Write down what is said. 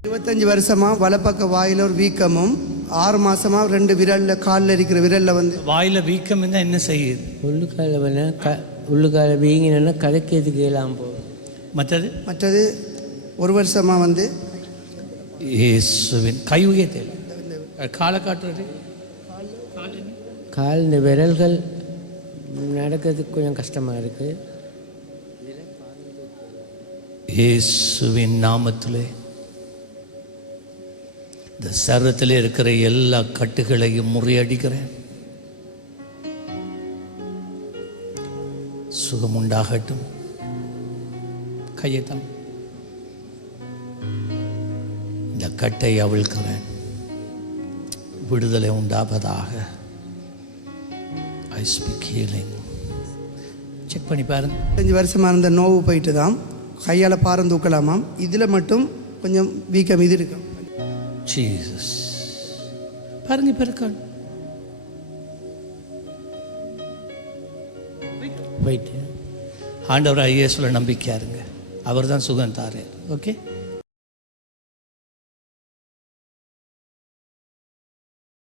இருபத்தஞ்சி வருஷமா வலப்பக்க வாயில ஒரு வீக்கமும் ஆறு மாசமா ரெண்டு விரல்ல காலில் இருக்கிற விரல்ல வந்து வாயில வீக்கம் இருந்தால் என்ன செய்யுது? உள்ளுக்கால வேணா க உள்ளுக்கால வீங்கினா கதைக்கிறதுக்கு இல்லாமல் போகும் மற்றது? மற்றது ஒரு வருஷமா வந்து இயேசுவின் கை உயர்த்தல் காலை காட்டுறது? கால் இந்த விரல்கள் நடக்கிறதுக்கு கொஞ்சம் கஷ்டமாக இருக்குது இயேசுவின் நாமத்திலே இந்த சரத்தில் இருக்கிற எல்லா கட்டுகளையும் முறியடிக்கிறேன். சுகம் உண்டாகட்டும் கையட்டம் இந்த கட்டை அவிழ்க்கிறேன். விடுதலை உண்டாவதாக. ஐ ஸ்பீக் ஹீலிங் செக் பண்ணி பாருங்க. அஞ்சு வருஷமாக இருந்த நோவு போயிட்டு தான் கையால் பாரம் தூக்கலாமாம் இதில் மட்டும் கொஞ்சம் வீக்கம் இது இருக்கும் ஜீசஸ் பாருங்க இப்போ இருக்கான் போயிட்டு ஆண்டவர் ஐஏஎஸ்ல நம்பிக்கையா இருங்க. அவர் தான் சுகம் தாரு ஓகே